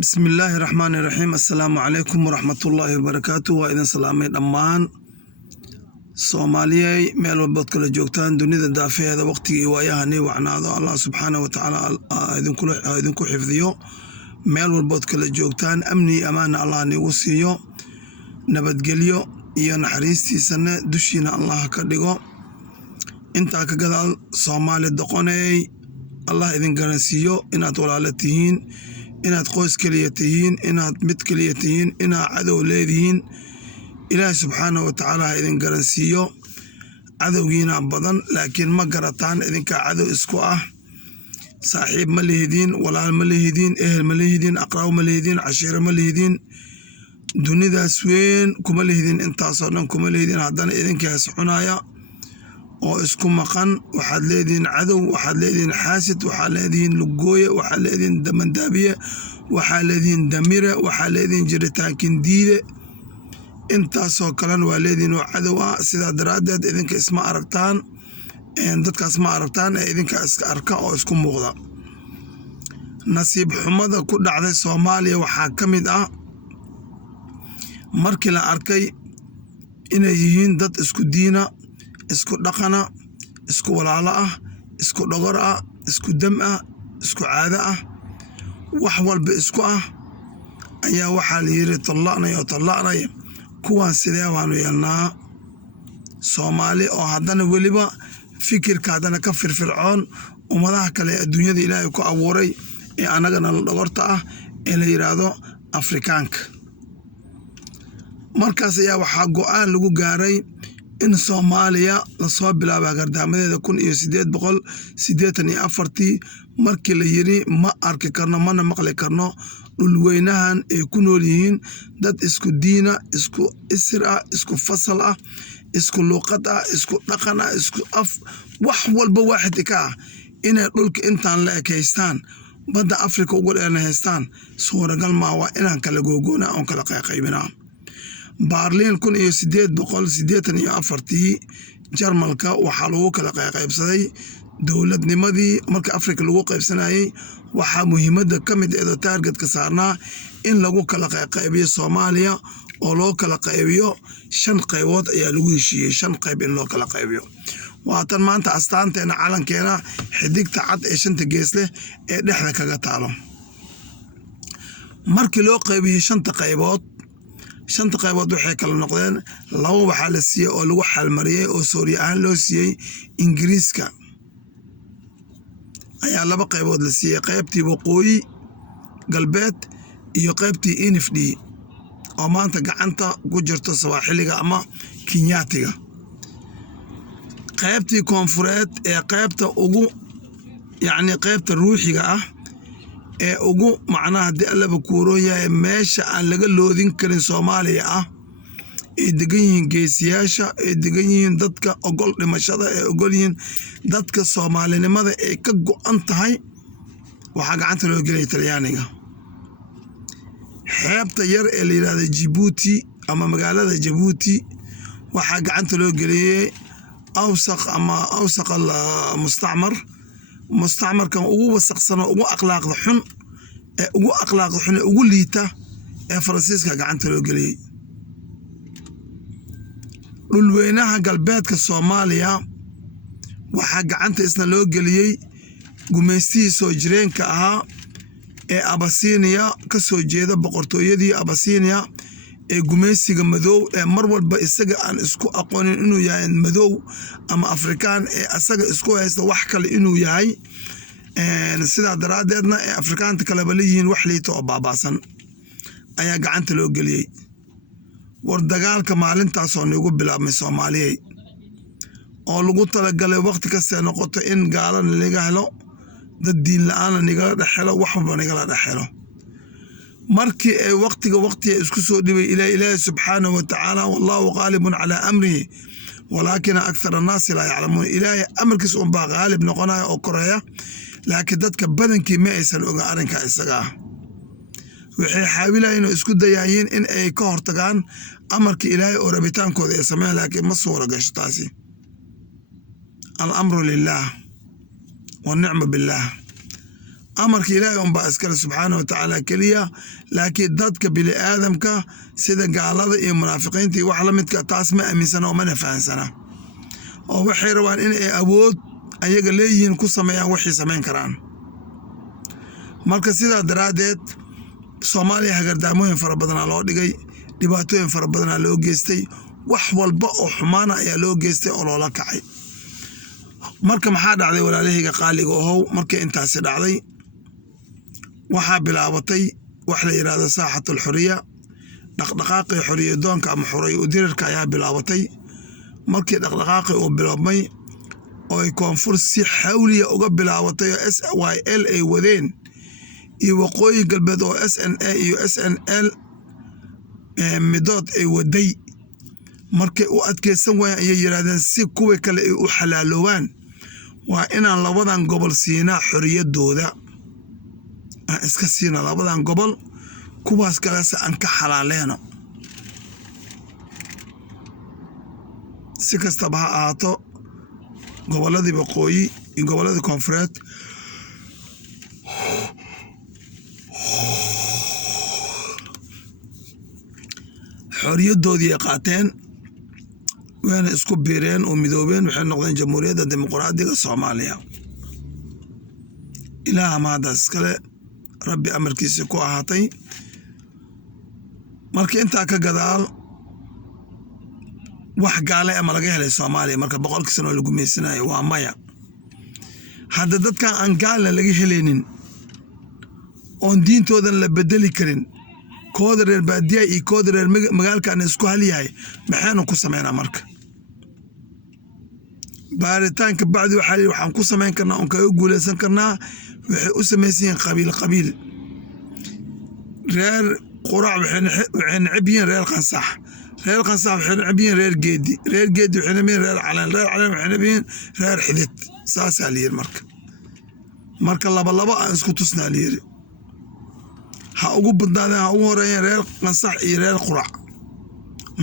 بسم الله الرحمن الرحيم السلام عليكم ورحمة الله وبركاته وإذن سلامي دمان سوماليي ميل والبod kala joogtaan dunida daafeeda waqtigii waayahani wacnaado Allah subxaanahu wa ta'ala idinku xifdiyo meel walbood kala joogtaan amni amaana Allah nigu siiyo nabadgelyo iyo naxariistiisana dushiina Allah ka dhigo inta ka gadaal Soomaali doqonay Allah idin garansiiyo inaad walaalo tihiin inaad qoys kaliya tihiin inaad mid kaliya tihiin inaad cadow leedihiin ilaahay subxaanahu wa ta'ala idin garansiiyo cadowgiina badan laakiin ma garataan idinka cadow isku ah saaxiib ma leediin walaal ma leediin ehel ma leediin aqraab ma leediin cashiir ma leediin dunidaas weyn kuma leediin intaasoo dhan kuma leediin haddana idinkaas cunaya oo isku maqan waxaad leediin cadow waxaad leediin xaasid waxaad leediin lugooye waxaad leediin damandaabiye waxaad leediin damire waxaad leediin jiritaankii diide intaasoo kalena waa leediin oo cadow ah sidaa daraaddeed idinka isma aragtaan dadkaas ma aragtaan ee idinka iska arka oo isku muuqda nasiib xumada ku dhacday Soomaaliya waxaa ka mid ah markii la arkay inay yihiin dad isku diina isku dhaqana isku walaalo ah isku dhogor ah isku dam ah isku caado ah wax walba isku ah ayaa waxaa la yiri tallaqnay kuwaan sidee baanu yeelnaa Soomaali oo haddana weliba fikirka haddana ka firfircoon ummadaha kale adduunyada Ilaahay ku abuuray ee anagana la dhogorta ah ee la yiraahdo Afrikaanka markaas ayaa waxaa go'aan lagu gaaray in Soomaaliya la soo bilaabo gardaamadeeda 1884 markii la yiri ma arki karno mana maqli karno dhulweynahan ay ku nool yihiin dad isku diina isku isir ah isku fasal ah isku luqad ah isku dhaqan ah isku af wax walba waaxid ka ah inay dhulka intaan la ekeystaan badda Afrika ugu dheernaystaan suuragal ma waa inaan kala googoona oo kala qaybinaa Berlin 1884 Jarmalka waxaa lagu kala qaybsaday dowladnimadii marka Afrika lagu qaybsanayay waxaa muhiimada ka mid ah targetka saarnaa in lagu kala qaybiyo Soomaaliya oo loo kala qaybiyo 5 qaybood ayaa lagu heshiiyay 5 qayb in loo kala qaybiyo waatan maanta astaanteena calankeena xidigta cad ee 5 gees leh ee dhexda kaga taalo markii loo qaybiyay 5 qaybood 5 qaybood waxay kala noqdeen laba waxa la siiyay oo lagu xalmariyay oo Soomaali ahaan loo siiyay Ingiriiska ayaa laba qaybood la siiyay qaybtii waqooyi galbeed iyo qaybtii NFD oo maanta gacanta ku jirto Sawaaxiliga ama Kenyaatiga qaybtii koonfureed ee qaybta ugu qaybta ruuxiga ah ee ugu macnaha da'laba kuurooya meesha aan laga loodin karin Soomaaliya ah ee degan yihiin geesiyaasha ee degan yihiin dadka ogol dhimashada ee ogol yihiin dadka Soomaalinimada ee ka go'an tahay waxa gacanta loo geliyay Talyaaniga xeebta yar ee la yiraahdo Djibouti ama magaalada Djibouti waxa gacanta loo geliyay awsaq mustacmarkan ugu wasaqsan ugu akhlaaqda xun ee ugu liita ee Faransiiska gacanta loo geliyay dhulweynaha galbeedka Soomaaliya waxa gacanta isna loo geliyay gumeystii soo jireenka ahaa ee Abyssinia ka soo jeeda boqortooyadii Abyssinia ee gumeysiga madow ee mar walba isaga aan isku aqoonin inuu yahay madow ama Afrikaan ee asaga isku haysta wax kale inuu yahay sidaa daraadeedna ee Afrikaanta kale baliyiin wax liito oo baabaasan ayaa gacanta loo geliyay war dagaalka maalintaas oo nagu bilaabmay Soomaaliyeed oo lagu talagalay waqti kasta noqoto in gaalana laga helo dad diin la'aan naga dhaxelo waxba naga dhaxelo markii ay waqtiga isku soo dhibay ilaahay subhanahu wa ta'ala wallahu ghalibun ala amrihi walakin akthar an-nas la ya'lamun ilaahay amarkiisa oo baa ghalib noqonaya oo koreeya laakiin dadka badankii ma aysan oga arinka isaga waxay xaawilayeen isku dayayeen in ay ka hortagaan amarka ilaahay oo rabitaankooda ay sameeyaan laakiin ma suura gasho taasi al-amru lillah wa ni'ma billah amarka ilaahay unbaa iskale subxaana wa tacaala keliya, laakiin dadka bini aadamka sida gaalada iyo munaafiqiinta iyo wax la midka taas ma aaminsana oo mana fahansana, oo waxay rabaan in ay awood ayaga leeyihiin ku sameeyaan waxay samayn karaan. marka sidaa daraaddeed Soomaaliya hagardaamooyin fara badanaa loo dhigay, dhibaatooyin fara badanaa loo geystay, wax walba oo xumaana ayaa loo geystay oo loola kacay. marka maxaa dhacday walaalahayga qaaliga ahow? markii intaasi dhacday waxaa bilaabatay wax la yiraahdo saaxatul xuriya, dhaqdhaqaaqii xuriyadoonka ama xuray u dirirka ayaa bilaabatay. markii dhaqdhaqaaqii uu bilaabmay oo ay koonfur si xawliya uga bilaabatay oo SYL ay wadeen iyo waqooyi galbeed oo SNA iyo SNL midood ay waday, markay u adkeysan waayeen ayay yiraahdeen si kuwa kale ay u xalaaloobaan waa inaan labadan gobol siinaa xoriyadooda, aan iska siina labadan gobol, kuwaas kalese aan ka xalaaleeno. si kastaba ha ahaato gobolladii waqooyi iyo gobolladii koonfureed xorriyadoodii ay qaateen, wayna isku biireen oo midoobeen, waxay noqdeen jamhuuriyadda dimuqraadiga Soomaaliya. ilaaha mahadaas iskale, rabbi amarkiisa ku ahaatay. marka intaa ka gadaal wax gaale ama laga helay Soomaaliya marka 100 sano lagu meysanayo waa maya. hadda dadkan aan gaale laga helaynin oon diintoodan la bedeli karin, kooda reer baadiya iyo kooda reer magaalkan isku hal yahay, maxaanu ku sameynaa marka? baaritaanka bacdi waxaan ku samayn karnaa oon kaga guuleysan karnaa, waxay u samaysan yihiin qabiil. reer qurac waxay necab yihiin reer qansax, reer qansax waxay necab yihiin reer geedi waxay necab yihiin reer caleen waxay necab yihiin reer xidid. saasaa la yiri marka laba aan isku tusnaa la yiri. ha ugu badnaadeen, ha ugu horeeyeen reer qansax iyo reer qurac,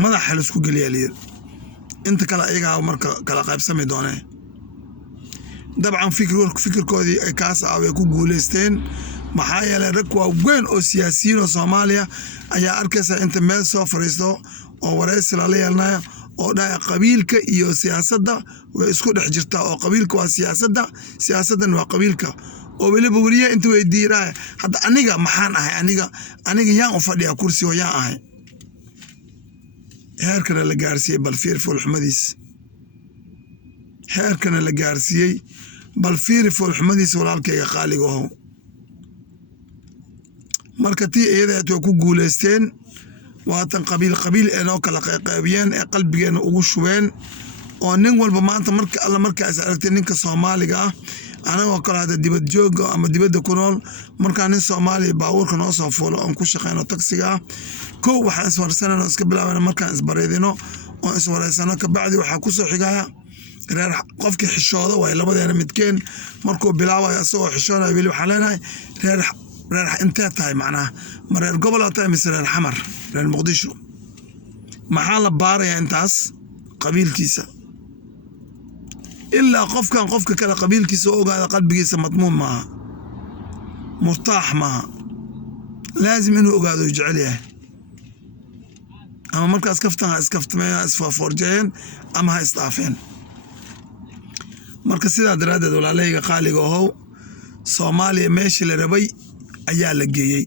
madaxa la isku geliyaa la yiri. inta kale ayagaa marka kala qaybsami dooneen. dabcan fikirkoodii ay kaas way ku guuleysteen, maxaa yeelay rag waaweyn oo siyaasiyiin oo Soomaaliya ayaa arkaysa inta meel soo fariisto oo wareysi la yeelanayo oo dhaca qabiilka iyo siyaasadda way isku dhex jirtaa, oo qabiilka waa siyaasadda, siyaasaddan waa qabiilka, oo weliba wariye inta weydiiyay hadda aniga maxaan ahay, aniga yaan u fadhiyaa kursi oo yaan ahay. heerkana la gaarsiiyey bal fiir foolxumadiis, heerkana la gaarsiiyey bal fiir foolxumadiis walaalkayga qaaliga ahow. marka tii iyada way ku guuleysteen, waatan qabiil inoo kala qaybiyeen ee qalbigeena ugu shubeen, oo nin walba maanta markaas aragtay ninka Soomaaliga ah anagoo kale hadda dibad jooga ama dibadda ku nool, markaa nin Soomaali baabuurka noo soo fuulo oon ku shaqeyno taksiga ah, kow waxaan iswarsanayno iska bilaabana markaan isbareedino oo iswareysano, kabacdi waxaa ku soo xigaya reer qofkii xishooda way labadeena midkeen markuu bilaabayo asagoo xishoonaya weli waxaan leenahay reer intee tahay, macnaha ma reer gobol tahay mise reer xamar, reer muqdisho. maxaa la baarayaa intaas? qabiilkiisa. ilaa qofka kale qabiilkiisa oo ogaada qalbigiisa madmuun maaha, murtaax maaha, laazim inuu ogaado jecel yahay. ama markaas kaftan ha iskaftameen, isfaaforjeen ama ha isdaafeen. marka sidaa daraaddeed walaalahayga qaaliga ahow, Soomaaliya meeshii la rabay ayaa la geeyey.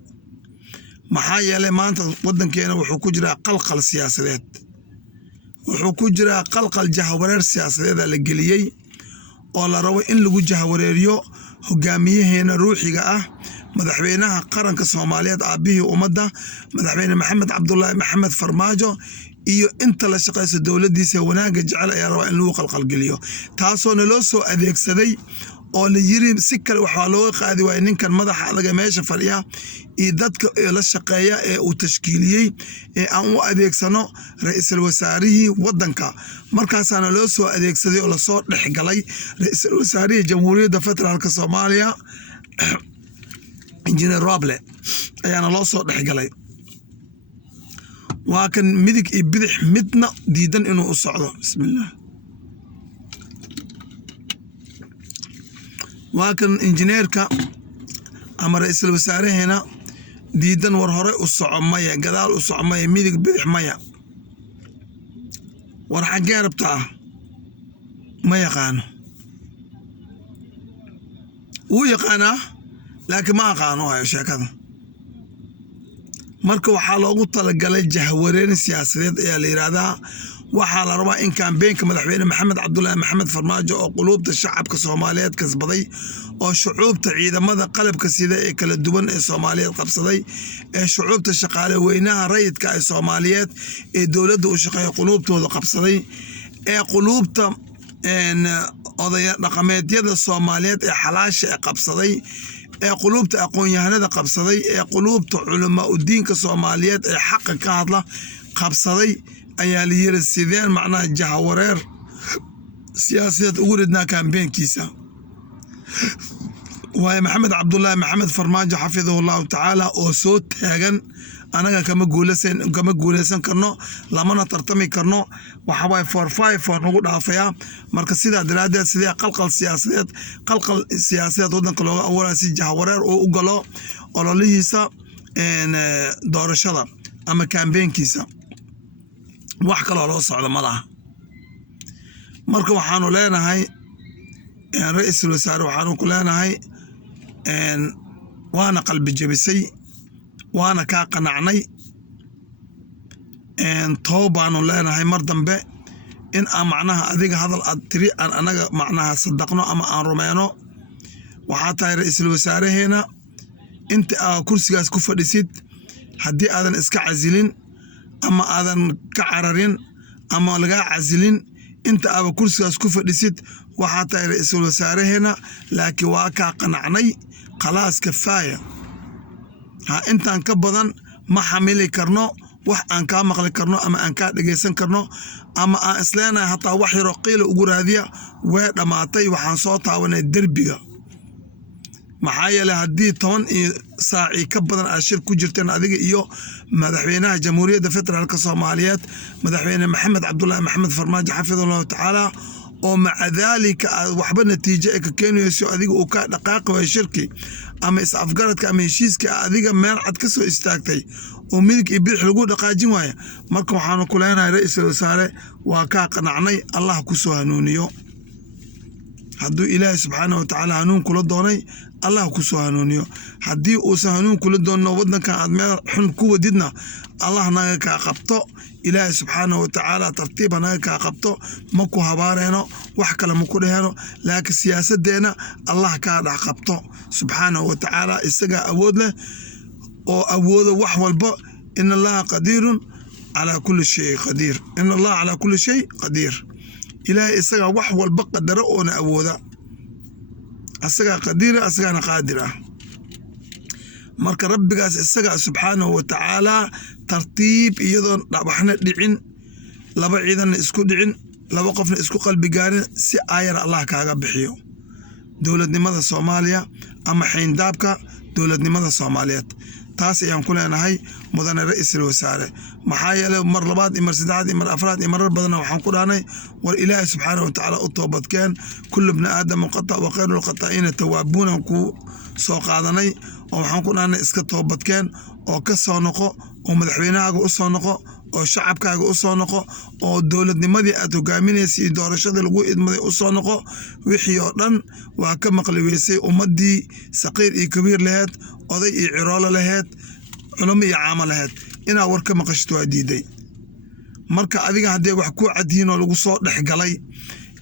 maxaa yeelay maanta waddankeena wuxuu ku jiraa qalqal siyaasadeed, wuxuu ku jiraa qalqal jahawareer siyaasadeed la geliyey oo la rabo in lagu jahawareeriyo hogaamiyaheena ruuxiga ah, madaxweynaha qaranka Soomaaliyeed, aabihii ummadda, madaxweyne Maxamed Cabdullaahi Maxamed Farmaajo iyo inta la shaqeysa dowladdiisa wanaagga jecel ayaa rabaa in lagu qalqalgeliyo, taasoo naloo soo adeegsaday oo la yiri si kale waxaa looga qaadi waayay ninkan madaxa adaga meesha fadhiya iyo dadka la shaqeeya ee uu tashkiiliyey ee aan u adeegsano ra'iisul wasaarihii waddanka. markaasaana loo soo adeegsaday oo lasoo dhexgalay ra'iisul wasaarihii jamhuuriyadda federaalka Soomaaliya injineer Roble ayaana loo soo dhexgalay. waa kan midig iyo bidix midna diidan inuu u socdo. bismillah. waa kan injineerka ama ra'iisul wasaaraheena diidan war hore u soco maya gadaal u soco maya midig bidix maya war xaggee rabtaa ma yaqaano wuu yaqaanaa laakiin ma aqaano hayo sheekada marka waxaa loogu talagalay jahwareer siyaasadeed ayaa la yiraahdaa waxaa la rabaa in kaambeenka madaxweyne maxamed cabdullaahi maxamed farmaajo oo quluubta shacabka Soomaaliyeed kasbaday oo shucuubta ciidamada qalabka sida ee kala duwan ee Soomaaliyeed qabsaday ee shucuubta shaqaale weynaha rayidka ee Soomaaliyeed ee dawladda u shaqeeya quluubtooda qabsaday ee quluubta odaya dhaqameedyada Soomaaliyeed ee xalaasha ee qabsaday ee quluubta aqoon-yahanada qabsaday ee quluubta culamaa u diinka Soomaaliyeed ee xaq ka hadla qabsaday ayaa la yiri sideen macnaha jahwareer siyaasadeed ugu ridnaa kaambeenkiisa waaye maxamed cabdullaahi maxamed farmaajo xafidahullahu tacaala oo soo taagan anaga kama guuleysan karno lamana tartami karno waxa way 45 nagu dhaafaya marka sidaa daraadeed sidee qalqal siyaasadeed wadanka looga abuuraa si jahwareer oo u galo ololihiisa doorashada ama kaambeenkiisa wax kale loo socdo ma laha marka waxaanu leenahay ra'iisul wasaare waxaanu ku leenahay waana qalbi jabisay waana ka qanacnay toobaanu leenahay mar dambe in aan macnaha adiga hadal aad tiri aan anaga macnaha sadaqno ama aan rumeeno waxaa tahay ra'iisul wasaaraheena inta aad kursigaas ku fadhisid haddii aadan iska casilin ama aadan ka cararin ama laga casilin inta aad kursigaas ku fadhisid waxaa tahay ra'iisul wasaaraheena laakiin waa ka qanacnay khalaas kafaaya intaan ka badan ma xamili karno wax aan ka maqli karno ama aan ka dhageysan karno ama aan isleenahay hataa wax yar oo qiil ugu raadiya way dhamaatay waxaan soo taawanay derbiga maxaa yeelay haddii 10 saaci ka badan aad shir ku jirteen adiga iyo madaxweynaha jamhuuriyadda federaalka Soomaaliyeed madaxweyne maxamed cabdullaahi maxamed farmaajo xafidahullahu tacaala oo maca daalika waxba natiijo ka keenayso adiga uu ka dhaqaaqay shirki ama is afgaradka ama heshiiska adiga meel cad ka soo istaagtay oo midig iyo bidix lagu dhaqaajin waaya marka waxaanu ku leenahay ra'iisul wasaare waa ka qanacnay Allah ku soo hanuuniyo hadduu ilaahay subxaanahu wa tacaala hanuun kula doonay Allah ku soo hanuuniyo haddii uu hanuun kula doono wadankan aad meel xun ku wadidna Allah naga ka qabto ilaahay subxaanahu wa tacaala tartiib naga ka qabto ma ku habaareeno wax kale ma ku dheeno laakiin siyaasadeena Allah ka dhax qabto subxaanahu wa tacaala isaga awood leh oo awoodo wax walba in Allah qadirun ala kulli shay qadir in Allah ala kulli shay qadir ilaahay isaga wax walba qadaro oo na awooda asaga qadiir asagana qaadir marka rabbigaas isaga subxaanahu wa tacaala tartiib iyadoo waxna dhicin laba ciidan isku dhicin laba qofna isku qalbi gaarin si ayar Allah kaaga bixiyo dawladnimada Soomaaliya ama xeyndaabka dawladnimada Soomaaliyeed taas ayaan ku leenahay mudane ra'iisul wasaare maxaa yeelay mar labaad iyo mar saddexaad iyo mar afraad iyo marar badan waxaan ku dhaanay war ilaahay subxaanahu wa tacaala u toobadkeen kullu ibn aadam qata wa khayrul qata'ina tawaabuuna ku soo qaadanay oo waxaan ku dhaanay iska toobadkeen oo ka soo noqo oo madaxweynahaaga u soo noqo oo shacabkaaga u soo noqo oo dawladnimadii aad hogaaminaysay doorashada lagu idmaday u soo noqo wixii oo dhan waa ka maqli weysay ummadii saqiir iyo kabiir lahayd oday iyo ciroolo lahayd culamo iyo caamo lahayd inaa war ka maqashto waa diiday marka adiga haddii wax ku cadyiin oo lagu soo dhexgalay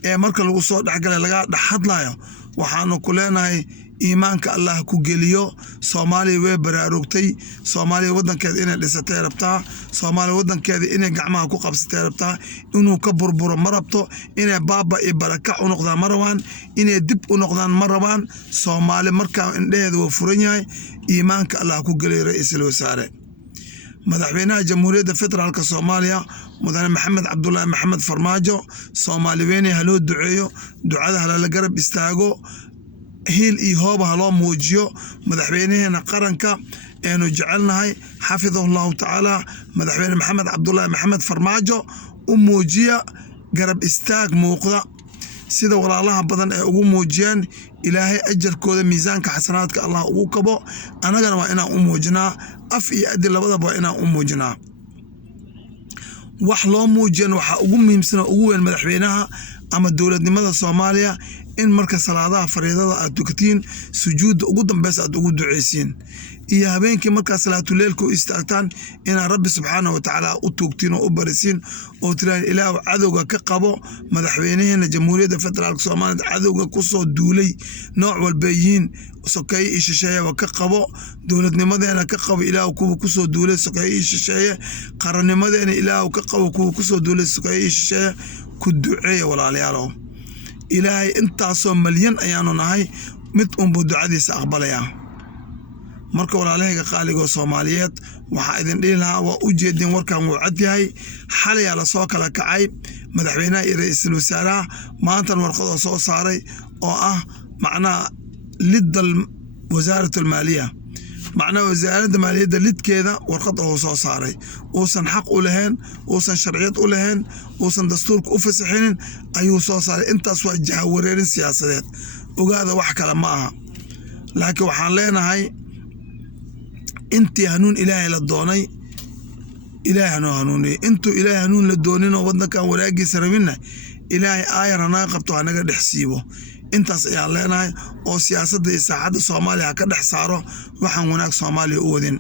ee marka lagu soo dhexgalay laga dhaxadlayo waxaanu ku leenahay iimaanka Allah ku geliyo Soomaaliya way baraarugtay Soomaaliya wadankeeda inay dhisatay rabtaa Soomaaliya wadankeeda inay gacmaha ku qabsatay rabtaa inuu ka burburo ma rabto inay baaba iyo baraka u noqdaan ma rabaan inay dib u noqdaan ma rabaan Soomaaliya marka indheeda waa furan yahay iimaanka Allah ku geliyo ra'iisul wasaare madaxweynaha jamhuuriyadda federaalka Soomaaliya mudane maxamed cabdullaahi maxamed farmaajo Soomaaliyeena haloo duceeyo ducada la garab istaago hiil iyo hoob haloo muujiyo madaxweynaheena qaranka eenu jecelnahay xafidahullahu tacaala madaxweyne maxamed cabdullaahi maxamed farmaajo u muujiya garab istaag muuqda sida walaalaha badan ee ugu muujiyaan ilaahay ajarkooda miisaanka xasanaadka allah ugu kabo anagana waa inaan u muujinaa af iyo adil labadaba waa inaan u muujinaa wax loo muujiyan waxaa ugu muhiimsan ugu weyn madaxweynaha ama dowladnimada Soomaaliya in marka salaadaha fariidada aad tukatiin sujuud ugu dambaysa aad ugu duceysiin iyo habeenkii marka salaatu leelku istaagtaan ina rabbi subhanahu wa ta'ala u tuugtiin oo u barisiin oo tiraan ilaahu cadowga ka qabo madaxweynaheena jamhuuriyadda federaalka Soomaaliya cadowga ku soo duulay nooc walba yihiin sokay ishisheeye ka qabo dowladnimadeena ka qabo ilaahu kuwa ku soo duulay sokay ishisheeye qarannimadeena ilaahu ka qabo kuwa ku soo duulay sokay ishisheeye ku duceeyo walaalayaal ilaahay intaasoo malyan ayaanu nahay mid unbu ducadiisa aqbalaya marka walaalahayga qaaliga Soomaaliyeed waxa idin dhihi lahaa waa u jeedin warkan uu cad yahay xalay la soo kala kacay madaxweynaha iyo ra'iisul wasaaraha maanta warqad soo saaray oo ah macna lidal wasaaratul maaliya macna wasaaradda maaliyadda lidkeeda warqad oo soo saaray uusan xaq u lahayn uusan sharciyad u lahayn uusan dastuurka u fasaxin ayuu soo saaray intaas waa jahawareerin siyaasadeed ogaada wax kale ma aha laakiin waxaan leenahay intii hanuun ilaahay la doonay ilaahay hanuunay intuu ilaahay hanuun la doonin oo wadankan waraagiisa rabina ilaahay aayarana qabto anaga dhexsiibo intaas ayaan leenahay oo siyaasadda iyo saaxadda Soomaaliya ka dhex saaro waxaan wanaag Soomaaliya u wadin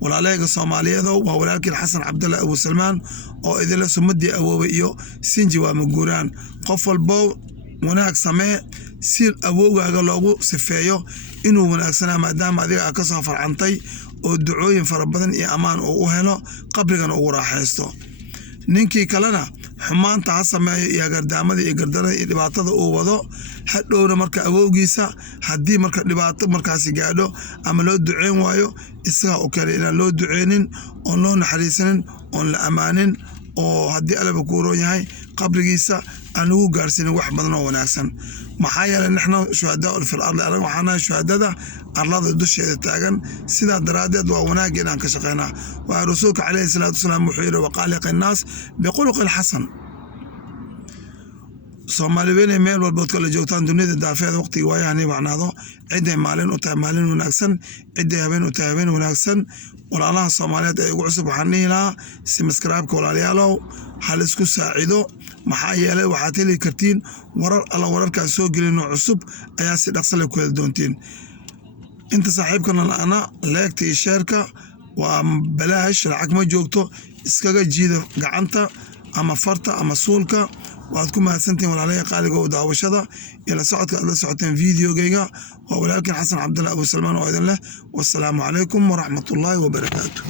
walaalahayga Soomaaliyeed waa walaalkii Xasan Cabdulla Abu Salmaan oo idila sumadii awoobe iyo sinji waa maguraan qof walbo wanaag samee si awowgaaga loogu sifeeyo inuu wanaagsanaa maadaama adiga ka soo farcantay oo ducooyin fara badan iyo amaan oo u helo qabrigana ugu raaxaysto ninkii kalena xumaanta ha sameeyo iyo gardaamada iyo gardarada iyo dhibaatada uu wado hadhowna marka awowgiisa haddii marka dhibaato markaasi gaadho ama loo duceyn waayo isaga oo kale inaan loo duceynin oo loo naxariisanin oo la amaanin oo haddii alaba ku roon yahay qabrigiisa aan lagu gaarsiinin wax badan oo wanaagsan maxaa yeelay naxna shuhadaa fil ardi anaga waxaana shuhadada arlada dusheeda taagan sida daraadeed waa wanaag inaan ka shaqeynaa waa rasuulka kaleey salaatu salaam wuxuu yiri waqaaliq الناس بخلق الحسن Soomaaliyeed meel walba kala joogtaan dunida daafeed waqti waayahani macnaado ciiday maalin u tahay maalin wanaagsan ciiday habeen u tahay habeen wanaagsan walaalaha Soomaaliyeed ay ugu cusub waxaan niilaa subscribe ka walaalayaalow hal isku saacido maxaa yeelay waxaad heli kartiin warar alla wararka soo gelino cusub ayaa si dhaqso leh ku heli doontiin inta saaxiibkana ana leegtay sheerka waa balaash lacag ma joogto iskaga jiida gacanta ama farta ama suulka waad ku mahadsantiin walaalahayga qaaliga oo daawashada ila socodka aad la socoteen videogayga waa walaalkii Xasan Cabdulla Abu Salmaan oo idin leh wassalaamu calaykum wa rahmatullaahi wa barakaatuh